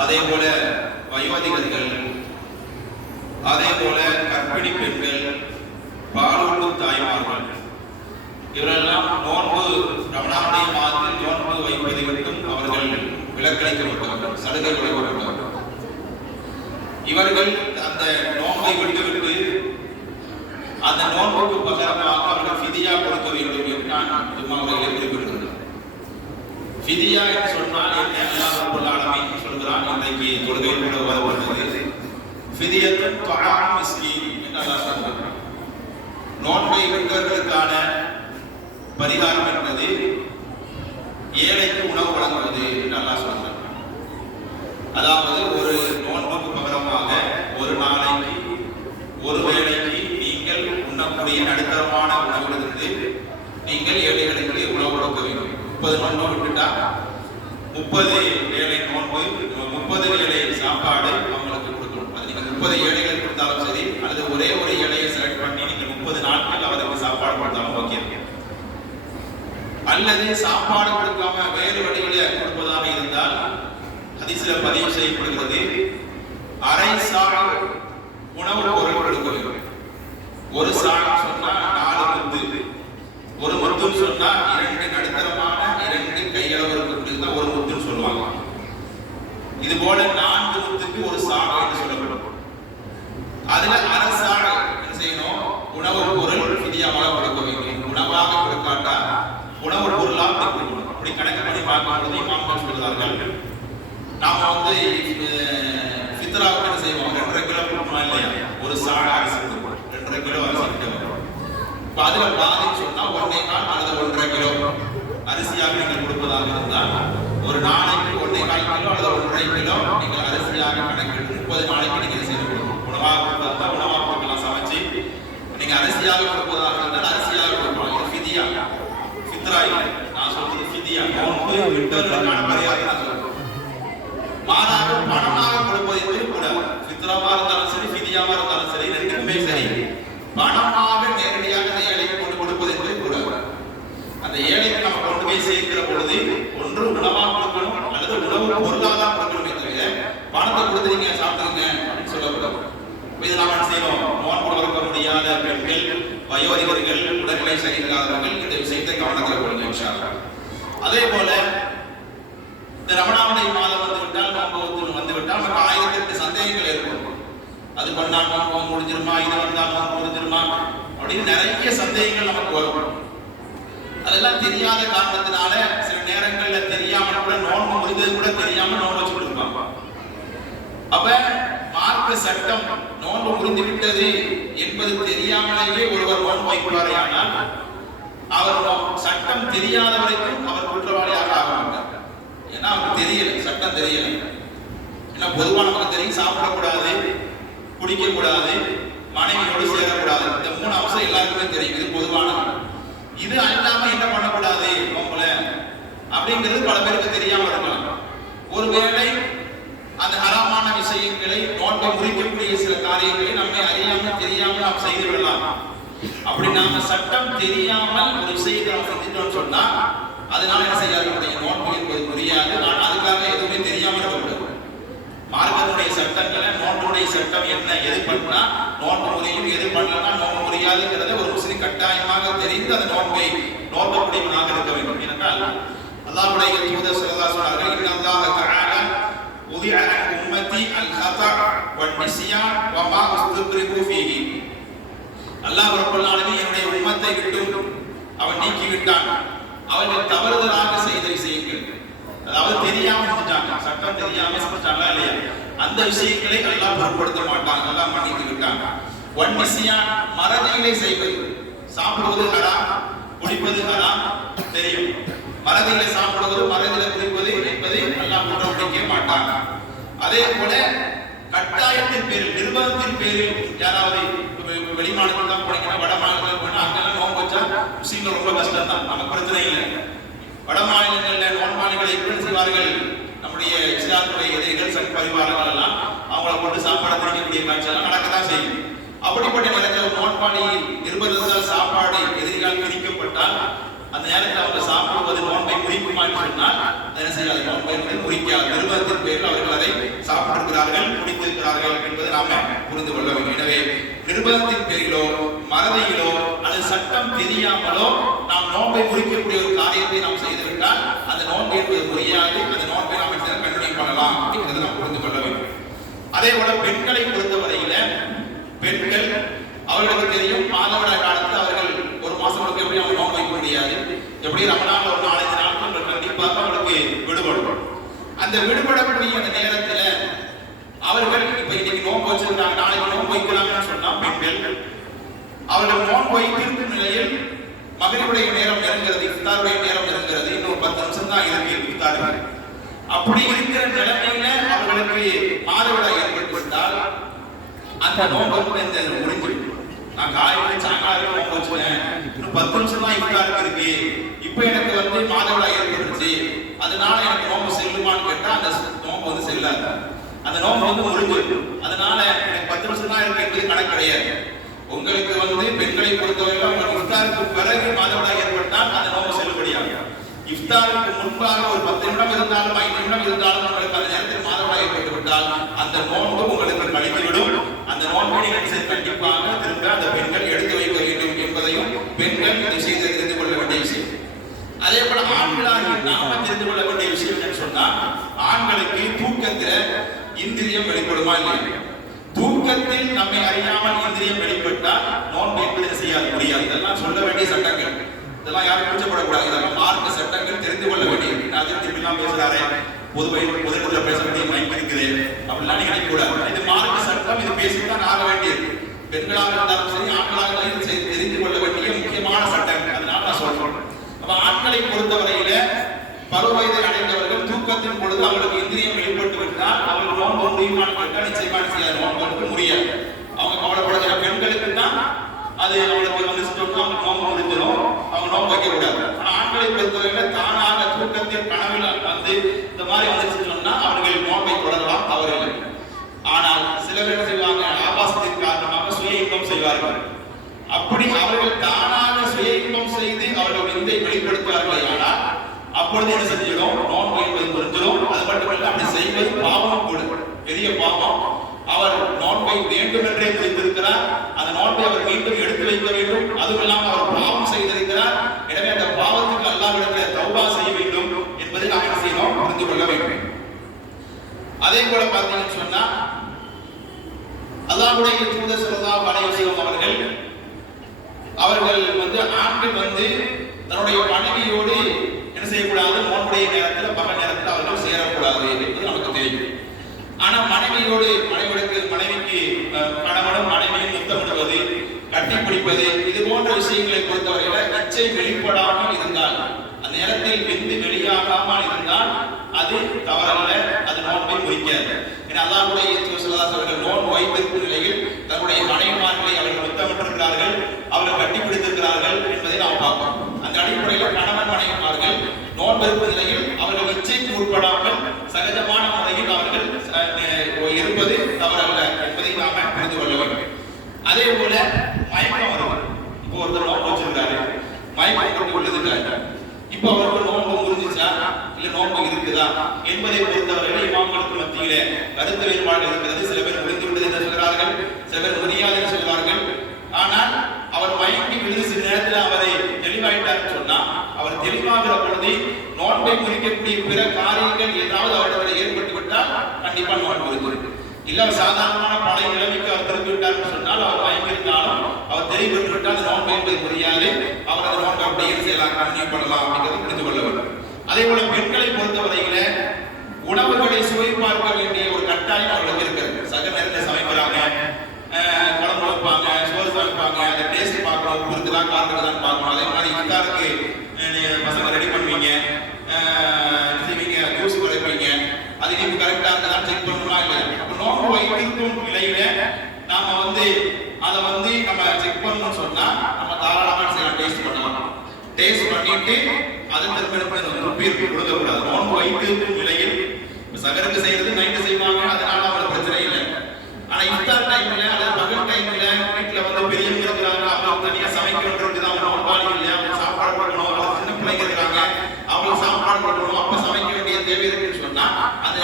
அதே போல வயோதிகர்கள் அதே போல கர்ப்பிணி பெண்கள் பாலூட்டும் தாய்மார்கள். இவரெல்லாம் நோன்பு ரமணாவுடைய மாதத்தில் நோன்பு வைப்பதை மட்டும் அவர்கள் விலக்களிக்கப்பட்டவர்கள் சலுகை வழங்கப்பட்டவர்கள் இவர்கள் அந்த நோன்பை விட்டுவிட்டு அந்த நோன்புக்கு பகரமாக அவர்கள் ஃபிதியா கொடுக்க வேண்டும் என்று நான் ஜும்மாவுடைய குறிப்பிட்டிருந்தேன் ஃபிதியா என்று சொன்னால் என்ன? அல்லாஹ் ரப்பல் ஆலமீன் இன்றைக்கு தொழுகையில் கூட உதவுகிறது ஃபிதியத்துன் துஆம் மிஸ்கீன் என்று அல்லாஹ் சொல்கிறான் நோன்பை விட்டவர்களுக்கான பரிகாரம் என்பது ஏழைக்கு உணவு வழங்குவது என்று அல்லாஹ் சொல்கிறான் அதாவது ஒரு நோன்புக்கு பகரமாக ஒரு நாளைக்கு ஒரு வேளைக்கு நீங்கள் உண்ணக்கூடிய நடுத்தரமான உணவிலிருந்து நீங்கள் ஏழைகளுக்கு உணவு கொடுக்க வேண்டும். முப்பது நோன்பு விட்டுட்டா? முப்பது ஏழை நோன்பு முப்பது ஏழை சாப்பாடு அவங்களுக்கு கொடுக்கணும். அது நீங்கள் முப்பது ஏழைகள் கொடுத்தாலும் சரி அல்லது ஒரே ஒரு ஏழையை செலக்ட் பண்ணி நீங்கள் முப்பது நாட்கள் அவருக்கு சாப்பாடு கொடுத்தாலும் ஓகே. அல்லது சாப்பாடு கொடுக்காம வேறு வழிகளை கொடுப்பதாக இருந்தால் ஹதீஸ்ல பதிவு செய்யப்படுகிறது. அரை சாணம் உணவு பொருள் கொடுக்க வேண்டும். ஒரு சாண் சொன்னா நாலு முத்து ஒரு முத்துன்னு சொன்னா இரண்டு நடுத்தரமான இரண்டு கையளவு இருக்கக்கூடியது தான் ஒரு முத்துன்னு சொல்லுவாங்க இது போல நான்கு முத்துக்கு ஒரு சாணம் என்று சொல்லப்படும். அதுல அரசாணம் என்ன செய்யணும்? உணவு பொருள் விதியாமாக கொடுக்க வேண்டும். உணவாக கொடுக்காட்டா உணவு பொருளாக கொடுக்கணும் அப்படி கணக்கு பண்ணி பார்க்கும்போது இமாம்கள் சொல்கிறார்கள் நாம வந்து ஃபித்ராவுக்கு என்ன செய்வோம்? ரெண்டரை கிலோ கொடுக்கணும் இல்லையா? ஒரு சாணம் அரசு ரெண்டரை கிலோ அரசு இப்போ அதுல பாதி சொன்னா ஒன்றே நாள் அல்லது ஒன்றரை கிலோ அரிசியாக நீங்கள் கொடுப்பதாக இருந்தால் ஒரு நாளைக்கு ஒன்றை கால் கிலோ அல்லது ஒன்றரை கிலோ நீங்கள் அரிசியாக கணக்கிட்டு முப்பது நாளைக்கு நீங்கள் செய்து கொடுக்கணும். உணவாக கொடுத்தா உணவாக கொடுக்கலாம் சமைச்சு நீங்க அரிசியாக கொடுப்பதாக இருந்தால் அரிசியாக கொடுக்கலாம். இது ஃபிதியா. ஃபித்ரா இல்லை. நான் சொல்றது ஃபிதியா. நோன்பு விட்டவர்களுக்கான மரியாதை நான் சொல்றேன். மாறாக பணமாக கொடுப்பது என்பது கூட ஃபித்ராவா இருந்தாலும் சரி ஃபிதியாவா இருந்தாலும் சரி ரெண்டுக்குமே சரி. பணமாக நேரடியாக அந்த ஏழைக்கு கொண்டு கொடுப்பது என்பது கூட. அந்த ஏழைக்கு நம்ம கொண்டு போய் சேர்க்கிற பொழுது ஒன்று உணவா கொடுக்கணும் அல்லது உணவு பொருளாக கொடுக்கணுமே தவிர பணத்தை கொடுத்து நீங்க சாப்பிடுங்க அப்படின்னு சொல்லக்கூடாது. இதை நாம் செய்வோம் நோன் செய்யணும் நோன்பு முடியாத பெண்கள் வயோதிகர்கள் உடல்நிலை சரியில்லாதவர்கள் இந்த விஷயத்தை கவனத்தில் கொள்ளுங்க இன்ஷா அதே போல இந்த ரமணாவுடைய மாதம் வந்து விட்டால் நோன்பு வந்து விட்டால் நமக்கு ஆயிரத்தெட்டு சந்தேகங்கள் ஏற்படும். அது பண்ணா நோன்பு முடிஞ்சிருமா? இது வந்தா நோன்பு முடிஞ்சிருமா? அப்படின்னு நிறைய சந்தேகங்கள் நமக்கு வரும். அதெல்லாம் தெரியாத காரணத்தினால நேரங்கள்ல தெரியாம கூட நோன்பு முடிந்தது கூட தெரியாம நோன்பு வச்சு கொடுப்பாங்க அப்ப மார்க்க சட்டம் நோன்பு முடிந்து விட்டது என்பது தெரியாமலேயே ஒருவர் நோன்பு வைக்கிறாரே ஆனால் அவர் சட்டம் தெரியாத வரைக்கும் அவர் குற்றவாளியாக ஆக மாட்டார். ஏன்னா அவருக்கு தெரியல சட்டம் தெரியல. ஏன்னா பொதுவானவங்க நமக்கு தெரியும் சாப்பிடக்கூடாது குடிக்க கூடாது மனைவியோடு சேரக்கூடாது. இந்த மூணு அவசரம் எல்லாருக்குமே தெரியும். இது பொதுவானது. இது அல்லாம என்ன பண்ணக்கூடாது? அப்படிங்கிறது பல பேருக்கு தெரியாம இருக்கலாம். ஒருவேளை அந்த ஹராமான விஷயங்களை நோட்டை முறிக்கக்கூடிய சில காரியங்களை நம்மை அறியாம தெரியாம நாம் செய்து விடலாம். அப்படி நாம சட்டம் தெரியாமல் ஒரு விஷயத்தை நாம் செஞ்சிட்டோம்னு சொன்னா அதனால என்ன செய்யாது? நம்முடைய நோன்பு என்பது புரியாது ஆனால் அதுக்காக எதுவுமே தெரியாம இருக்கக்கூடாது மார்க்கத்துடைய சட்டங்களை நோட்டுடைய சட்டம் என்ன எது பண்ணா நோட்டு முறையும் எது பண்ணலன்னா நோட்டு முறையாதுங்கிறத ஒரு முஸ்லிம் கட்டாயமாக தெரிந்து அந்த நோன்பை நோன்பக்கூடியவனாக இருக்க வேண்டும். ஏனென்றால் அல்லாஹ்வுடைய தூதர் ஸல்லல்லாஹு சொன்னார்கள் இன்னல்லாஹ தஆலா உதிஅ அன் உம்மதி அல் ஹதா வன் நிஸ்யான் வ மா உஸ்துக்ரிகு ஃபீஹி. அல்லாஹ் ரப்பல் ஆலமீன் என்னுடைய உம்மத்தை விட்டும் அவன் நீக்கி விட்டான் அவர்கள் தவறுதலாக செய்த விஷயங்கள் அதாவது தெரியாம செஞ்சாங்க சட்டம் தெரியாம செஞ்சாங்களா இல்லையா? அந்த விஷயங்களை அல்லாஹ் பொருட்படுத்த மாட்டாங்க அல்லாஹ் மன்னித்து விட்டாங்க ஒன் நிசியான் மறதிகளை செய்வது. சாப்பிடுவது ஹராம் குடிப்பது ஹராம் தெரியும். மறதிகளை சாப்பிடுவது மறதிகளை குடிப்பது என்பதை எல்லாம் குற்றம் பிடிக்க மாட்டாங்க. அதே போல கட்டாயத்தின் பேரில் நிர்பந்தத்தின் பேரில் யாராவது வெளிமாநிலம் தான் போனீங்கன்னா வட மாநிலத்தில் போனா அங்கெல்லாம் நோம்பு வச்சா முஸ்லீம்கள் ரொம்ப கஷ்டம் தான் நம்ம பிரச்சனை இல்லை. வட மாநிலங்கள்ல நோன்பாளிகளை எப்படி செய்வார்கள்? நம்முடைய இஸ்லாத்துடைய எதிரிகள் சங் பரிவாரங்கள் எல்லாம் அவங்கள கொண்டு சாப்பாடு திணிக்கக்கூடிய காட்சியெல்லாம் நடக்கத்தான் செய்யும். அப்படிப்பட்ட நேரத்தில் ஒரு நோன்பாடி இருபது இருந்தால் சாப்பாடு எதிரியால் திணிக்கப்பட்டால் அந்த நேரத்தில் அவங்க சாப்பாடு நோன்பை சொன்னால் என்ன செய்யாது நோன்பை குறிக்காது முறிக்காது பேரில் அவர்கள் அதை சாப்பிட்டிருக்கிறார்கள் குடித்திருக்கிறார்கள் என்பதை நாம புரிந்து கொள்ள வேண்டும். எனவே நிர்பந்தத்தின் பேரிலோ மறதியிலோ அது சட்டம் தெரியாமலோ நாம் நோன்பை குறிக்கக்கூடிய ஒரு காரியத்தை நாம் செய்துவிட்டால் அந்த நோன்பு என்பது முறியாது அந்த நோன்பை நாம் கண்டினியூ பண்ணலாம் என்பதை நாம் புரிந்து கொள்ள வேண்டும். அதே போல பெண்களை பொறுத்தவரையில பெண்கள் அவர்களுக்கு தெரியும் மாதவிட காலத்தில் அவர்கள் ஒரு மாசம் எப்படி அவங்க நோன்பு வைக்க முடியாது. எப்படி ரமணால ஒரு நாலஞ்சு நாட்கள் கண்டிப்பாக அவர்களுக்கு விடுபடும் அந்த விடுபடக்கூடிய அந்த நேரத்துல அவர்கள் இப்ப இன்னைக்கு நோன்பு வச்சிருக்காங்க நாளைக்கு நோன்பு வைக்கலாம்னு சொன்னா பெண்கள். அவர்கள் நோன்பு வைத்திருக்கும் நிலையில் மகனுடைய நேரம் நெருங்கிறது இஃப்தாருடைய நேரம் நெருங்கிறது இன்னும் பத்து நிமிஷம் தான் இருக்கு இஃப்தாருக்கு அப்படி இருக்கிற நிலைமையில அவர்களுக்கு மாதவிடாய் ஏற்பட்டுவிட்டால் அந்த நோன்பு இந்த முடிஞ்சிடும். நான் காலையில சாயங்காலம் நோன்பு வச்சுட்டேன். இன்னும் பத்து நிமிஷம் தான் இஃப்தாருக்கு இருக்கு. இப்போ எனக்கு வந்து மாதவிடாய் ஏற்பட்டுருச்சு. அதனால எனக்கு நோம்பு செல்லுமான்னு கேட்டா அந்த நோம்பு வந்து செல்லாது. அந்த நோம்பு வந்து முடிஞ்சு அதனால எனக்கு பத்து வருஷம் தான் இருக்கு என்பது கணக்கு கிடையாது. உங்களுக்கு வந்து பெண்களை பொறுத்தவரை உங்களுக்கு இஃப்தாருக்கு பிறகு மாதவிடாய் ஏற்பட்டால் அந்த நோம்பு செல்லுபடியாகும். இஃப்தாருக்கு முன்பாக ஒரு பத்து நிமிடம் இருந்தாலும் ஐந்து நிமிடம் இருந்தாலும் உங்களுக்கு அந்த நேரத்தில் மாதவிடாய் ஏற்பட்டு விட்டால் அந்த நோன்பு உங்களுக்கு கழிந்துவிடும். அந்த நோன்பை நீங்கள் சரி கண்டிப்பாக திரும்ப அந்த பெண்கள் எடுத்து வைக்க வேண்டும் என்பதையும் பெண்கள் இந்த விஷயத்தை தெரிந்து கொள்ள வேண்டிய விஷயம். அதே போல ஆண்களாக நாம தெரிந்து கொள்ள வேண்டிய விஷயம் என்னன்னு சொன்னா ஆண்களுக்கு தூக்கத்துல இந்திரியம் வெளிப்படுமா இல்லையா? தூக்கத்தில் நம்மை அறியாமல் இந்திரியம் வெளிப்பட்டால் நோன்பு என்பதை செய்யாது முடியாது. இதெல்லாம் சொல்ல வேண்டிய சட்டங்கள். இதெல்லாம் யாரும் கூச்சப்படக்கூடாது இதெல்லாம் மார்க்க சட்டங்கள் தெரிந்து கொள்ள வேண்டியது. அதில் திருப்பிலாம் பேசுறாரே பொதுவை பொதுக்குள்ள பேச வேண்டிய மைக் இருக்குது. அப்படிலாம் நினைக்க கூடாது இது மார்க்க சட்டம் இது பேசித்தான் ஆக வேண்டியது. பெண்களாக இருந்தாலும் சரி ஆண்களாக இருந்தாலும் தெரிந்து கொள்ள வேண்டிய முக்கியமான சட்டங்கள். பெண்களை ஆண்களை பொறுத்தவரையில பருவயதை அடைந்தவர்கள் தூக்கத்தின் பொழுது அவர்களுக்கு இந்திரியம் வெளிப்பட்டு விட்டால் அவர்கள் நோன்பு முடியுமான்னு கேட்டால் நிச்சயமா செய்யாது? நோன்பு முடியாது. அவங்க கவலைப்படுகிற பெண்களுக்கு தான் அது அவங்களுக்கு வந்து அவங்க நோன்பு முடிஞ்சிடும். அவங்க நோன்பு வைக்க கூடாது. ஆனா ஆண்களை பொறுத்தவரையில தானாக தூக்கத்தின் கனவில் வந்து இந்த மாதிரி வந்து சொன்னா அவர்கள் நோன்பை தொடரலாம் தவறில்லை. ஆனால் சில பேர் என்ன செய்வாங்க? ஆபாசத்தின் காரணமாக சுய இன்பம் செய்வார்கள். அப்படி அவர்கள் தானாக சுய இன்பம் செய்து அவர்கள் விந்தை வெளிப்படுத்துவார்களே ஆனால் அப்பொழுது என்ன செஞ்சிடும்? நோன்பு என்பது புரிஞ்சிடும் அது மட்டுமல்ல அப்படி செய்வது பாவம் கூட. பெரிய பாவம். அவர் நோன்பை வேண்டும் என்றே முடித்திருக்கிறார். அந்த நோன்பை அவர் மீண்டும் எடுத்து வைக்க வேண்டும். அதுவும் இல்லாமல் அவர் பாவம் செய்திருக்கிறார். எனவே அந்த பாவத்துக்கு அல்லாவிடத்தில் தௌபா செய்ய வேண்டும் என்பதை நாம் என்ன செய்யணும்? புரிந்து கொள்ள வேண்டும். அதே போல பார்த்தீங்கன்னு சொன்னா அல்லாஹுடைய தூதர் ஸல்லல்லாஹு பழைய வஸல்லம் அவர்கள் அவர்கள் வந்து ஆண்கள் வந்து தன்னுடைய மனைவியோடு என்ன செய்யக்கூடாது? உன்னுடைய நேரத்தில் பகல் நேரத்தில் அவர்கள் சேரக்கூடாது என்பது நமக்கு தெரியும். ஆனால் மனைவியோடு மனைவிக்கு மனைவிக்கு கணவனும் மனைவியும் முத்தமிடுவது கட்டி பிடிப்பது இது போன்ற விஷயங்களை பொறுத்தவரையில கச்சை வெளிப்படாமல் இருந்தால் அந்த நேரத்தில் விந்து வெளியாகாமல் இருந்தால் அது தவறல்ல அது நோன்பை முடிக்காது ஏன்னா அல்லாஹ்வுடைய இயேசுவல்லாஸ் அவர்கள் நோன் வைத்திருக்கும் நிலையில் தன்னுடைய மனைவிமார்களை அவர்கள் முத்தமிட்டிருக்கிறார்கள் அவர்கள் கட்டி பிடித்திருக்கிறார்கள் என்பதை நாம் பார்ப்போம் அந்த அடிப்படையில் கணவன் மனைவிமார்கள் நோன் இருக்கும் நிலையில் அவர்கள் இச்சைக்கு உட்படாமல் சகஜமான முறையில் அவர்கள் அஹ், இருப்பது தவறல்ல என்பதை நாம புரிந்து கொள்ள வேண்டும். அதே போல மயக்கம் வருவார் இப்போ ஒருத்தர் நோன்பு வச்சிருக்காரு. மயக்கம் கொண்டு விழுந்துட்டாரு. இப்போ அவர் நோன்பு முடிஞ்சுச்சா இல்ல நோன்பு இருக்குதா என்பதை பொறுத்தவரையில் இமாம்களுக்கு மத்தியில கருத்து வேறுபாடு இருக்கிறது. சில பேர் முடிந்து விட்டது என்று சொல்கிறார்கள் சில பேர் முடியாது என்று சொல்கிறார்கள். ஆனால் அவர் மயங்கி விழுந்து சில நேரத்தில் அவரை தெளிவாயிட்டார் சொன்னா அவர் தெளிவாகிற பொழுது நோன்பை குறிக்கக்கூடிய பிற காரியங்கள் ஏதாவது அவரிடத்தில் ஏற்பட்டு விட்டால் கண்டிப்பா நோன்பு இருக்குது இல்ல சாதாரணமான பழைய நிலைமைக்கு அவர் திரும்பி விட்டார் சொன்னால் அவர் மயங்கியிருந்தாலும் அவர் தெளிவுபட்டு விட்டால் அந்த நோன்பு என்பது முடியாது. அவர் அந்த நோன்பை அப்படியே செய்யலாம் கண்டினியூ பண்ணலாம் அப்படிங்கிறது புரிந்து கொள்ள வேண்டும். அதே போல பெண்களை பொறுத்தவரையில உணவுகளை சுவை பார்க்க வேண்டிய ஒரு கட்டாயம் அவர்களுக்கு இருக்கிறது. சக நேரத்தில் சமைக்கிறாங்க குழம்பு வைப்பாங்க சோறு சமைப்பாங்க அதை டேஸ்ட் பார்க்கணும் உப்பு தான் காரம் பார்க்கணும். அதே மாதிரி இஃப்தாருக்கு பசங்க ரெடி பண்ணுவீங்க செய்வீங்க ஜூஸ் குறைப்பீங்க. அது நீங்க கரெக்டா இருக்குதான்னு செக் பண்ணணுமா இல்லை? அப்போ நோன்பு வைத்திருக்கும் நிலையில நாம வந்து அதை வந்து நம்ம செக் பண்ணணும்னு சொன்னா நம்ம தாராளமாக டேஸ்ட் பண்ணலாம். டேஸ்ட் பண்ணிட்டு அதன் திரும்ப கொடுக்கக்கூடாது. நோன்பு வைத்து நிலையில் இப்ப சகருக்கு செய்யறது நைட்டு செய்வாங்க அதனால அவங்களுக்கு பிரச்சனை இல்லை ஆனா இஃப்தார் டைம்ல அல்லது பகல் டைம்ல நேரத்தில்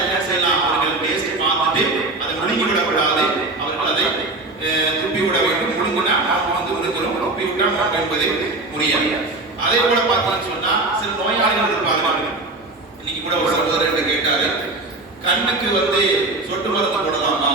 என்ன செய்யலாம் அவர்கள் டேஸ்ட் பார்த்துட்டு அதை முழுங்கி விடக்கூடாது அவர்கள் அதை அஹ், துப்பி விட வேண்டும் முழுங்கினா அவங்க வந்து முழுங்கணும் துப்பி விட்டா நோன்பு என்பது முடியாது அதே போல பார்த்தீங்கன்னு சொன்னா சில நோயாளிகள் இருப்பாங்க இன்னைக்கு கூட ஒரு சகோதரர் கேட்டாரு கண்ணுக்கு வந்து சொட்டு மருந்து போடலாமா?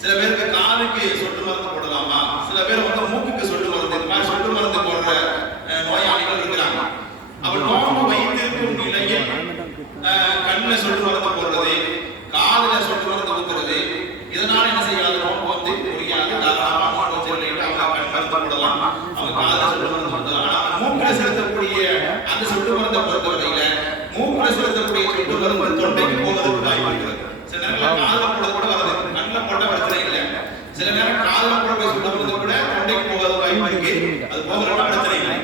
சில பேருக்கு காலுக்கு சொட்டு மருந்து போடலாமா? சில பேர் வந்து மூக்குக்கு சொட்டு மருந்து இந்த மாதிரி சொட்டு மருந்து போடுற அஹ், நோயாளிகள் இருக்கிறாங்க. அவர் நோன்பு வைத்திருக்கும் நிலையில் அஹ், கண்ணுல சொட்டு மருந்து போடுறது காதுல சொட்டு மருந்து ஊத்துறது இதனால என்ன செய்யாது? நோன்பு வந்து முடியாது. தாராளமாக அவங்க கண் மருந்து போடலாம். அவங்க காலில் சொட்டு மருந்து போடலாம் ஆனா மூக்குல செலுத்தக்கூடிய அந்த சொட்டு மருந்தை பொறுத்தவரையில மூக்குல செலுத்தக்கூடிய சொட்டு மருந்து தொண்டைக்கு போவதற்கு வாய்ப்பு இருக்கிறது சில நேரங்கள் காதுல போட கூட வருது கண்ணுல போட்ட பிரச்சனை இல்லை சில நேரம் காதுல போடக்கூடிய சொட்டு மருந்து கூட தொண்டைக்கு போவதற்கு வாய்ப்பு இருக்கு. அது போகிறோம்னா பிரச்சனை இல்லை.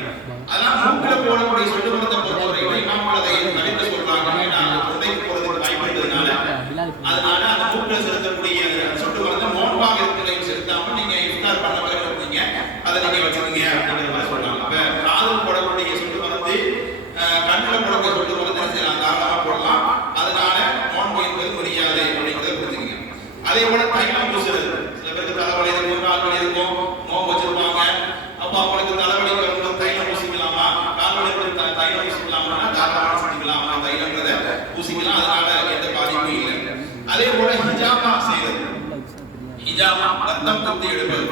ஆனா மூக்குல போடக்கூடிய சொட்டு மருந்தை பொறுத்தவரையில இமாம்கள் அதை தவிர்க்க சொல்றாங்க போறதுக்கு வாய்ப்பு இருக்கிறதுனால அதனால அந்த மூக்குல செலுத்தக்கூடிய அந்த சொட்டு மருந்து இருக்கிறதையும் செலுத்தாம நீங்க இஃப்தார் பண்ண இருப்பீங்க அதை நீங்க வச்சுக்கீங்க அப்படிங்கிற மாதிரி சொல்றாங்க அப்ப காதில் போடக்கூடிய சொட்டு மருந்து அஹ், கண்ணுல போடக்கூடிய சொட்டு மருந்து என்ன செய்யலாம் தாராளமா போடலாம் அதனால நோன்பு என்பது முடியாது அப்படிங்கிறத புரிஞ்சுக்கங்க அதே போல தைலம் பூசுறது சில பேருக்கு தலைவலி இருக்கும் கால் வலி இருக்கும் நோன்பு வச்சிருப்பாங்க அப்ப அவங்களுக்கு தலைவலி வரும்போது தைலம் பூசிக்கலாமா கால் வலி வரும்போது தை- தைலம் பூசிக்கலாமா தாராளமா செஞ்சுக்கலாம் அவங்க தைலங்கிறத பூசிக்கலாம் அதனால எந்த பாதிப்பும் இல்லை ஹிஜாமா ஹிஜாமா எடுப்பது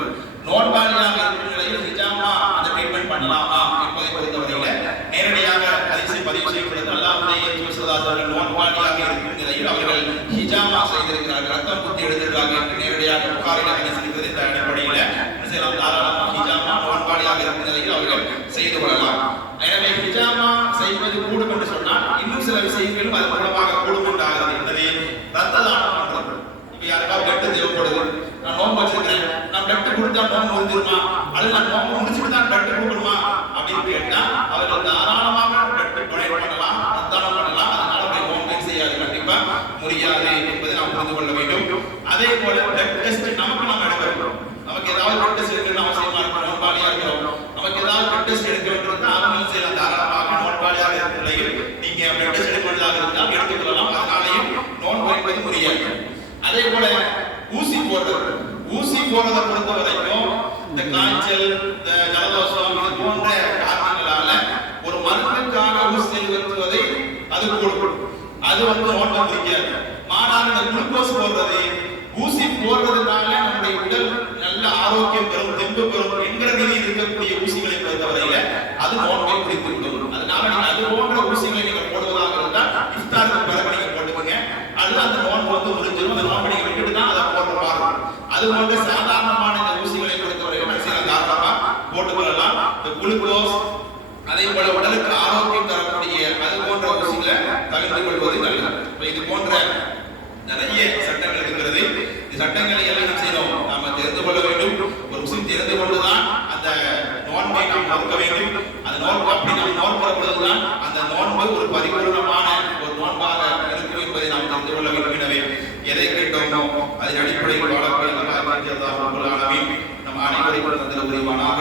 நோன்பாளியாக இருக்கும் நிலையில் ஹிஜாமா அந்த ட்ரீட்மெண்ட் பண்ணலாமா என்பதை பொறுத்தவரையில நேரடியாக பதிவு செய்யப்படுது அல்லாஹ்வுடைய நோன்பாளியாக இருக்கும் நிலையில் அவர்கள் ஹிஜாமா செய்திருக்கிறார்கள் ரத்தம் குத்தி எடுத்திருக்கிறார்கள் நேரடியாக புகாரில் ஹதீஸ் இருக்கிறது அடிப்படையில என்ன செய்யலாம் தாராளமா ஹிஜாமா நோன்பாளியாக இருக்கும் நிலையில் அவர்கள் செய்து கொள்ளலாம் எனவே ஹிஜாமா செய்வது கூடும் என்று சொன்னால் இன்னும் சில விஷயங்களும் அது மூலமாக கூடும் என்றாகிறது என்பது ரத்த தானம் பண்றது இப்ப யாருக்காவது பிளட் தேவைப்படுது நான் நோம்பு வச்சிருக்கிறேன் நான் பிளட் கொடுத்தா நோம்பு வந்துருமா அல்லது நான் நோம்பு முடிச்சுட்டு தான் அப்படின்னு கேட்டா அவர்கள் தாராளமாக பிளட் டொனேட் பண்ணலாம் பண்ணலாம். அதனால அவருடைய செய்யாது. கண்டிப்பா முடியாது என்பதை நாம் புரிந்து கொள்ள வேண்டும். அதே போல பிளட் டெஸ்ட் நமக்கு நம்ம எடுக்கிறோம் நமக்கு ஏதாவது பிளட் டெஸ்ட் எடுக்கணும் அவசியமா இருக்கும் நோன்பாளியா இருக்கிறோம் நமக்கு ஏதாவது பிளட் டெஸ்ட் எடுக்க வேண்டும் அவங்க செய்யலாம் தாராளமாக நோன்பாளியாக இருக்கும் நிலையில் நீங்க பிளட் டெஸ்ட் எடுக்க வேண்டியதாக இருந்தால் எடுத்துக்கொள்ளலாம். அதனாலையும் நோன்பு என்பது முடியாது அதே போல போனதை பொறுத்த வரைக்கும் இந்த காய்ச்சல் இந்த ஜலதோஷம் இது போன்ற காரணங்களால ஒரு மருந்துக்காக ஊசி செலுத்துவதை அது கொடுக்கும். அது வந்து ஓட்டம் பிடிக்காது மாறாக இந்த குளுக்கோஸ் போடுறது ஊசி போடுறதுனால நம்முடைய உடல் நல்ல ஆரோக்கியம் பெறும் தெம்பு பெறும் என்கிற ரீதியில் இருக்கக்கூடிய ஊசிகளை பொறுத்தவரையில அது நோட்டை பிடித்து விடும். அதனால நீங்க அது போன்ற ஊசிகளை நீங்க போடுவதாக இருந்தால் இஃப்தாருக்கு பிறகு நீங்க போட்டுக்கோங்க. அல்லது அந்த நோன்பு வந்து முடிஞ்சிடும். அந்த நோன்பை நீங்க விட்டுட்டு தான் அதை போடுற பாருங்க அது போன்ற சாதாரணமான இந்த ஊசிகளை பொறுத்தவரை என்ன செய்யலாம் தாராளமா போட்டுக்கொள்ளலாம் இந்த குளுக்கோஸ் அதே போல உடலுக்கு ஆரோக்கியம் தரக்கூடிய அது போன்ற ஊசிகளை தவிர்த்து கொள்வது நல்லது இப்ப இது போன்ற நிறைய சட்டங்கள் இருக்கிறது இந்த சட்டங்களை எல்லாம் என்ன செய்யணும் நாம தெரிந்து கொள்ள வேண்டும் ஒரு முஸ்லிம் தெரிந்து கொண்டுதான் அந்த நோன்பை நாம் நோக்க வேண்டும் அந்த நோன்பு அப்படி நாம் நோன்புற அந்த நோன்பு ஒரு பரிபூர்ணமான ஒரு நோன்பாக இருக்கும் என்பதை நாம் தெரிந்து கொள்ள வேண்டும் எனவே எதை கேட்டோமோ அதன் அடிப்படையில் வாழக்கூடிய அல்லாஹ் நம் அனைவரையும் தந்தல் புரிவானாக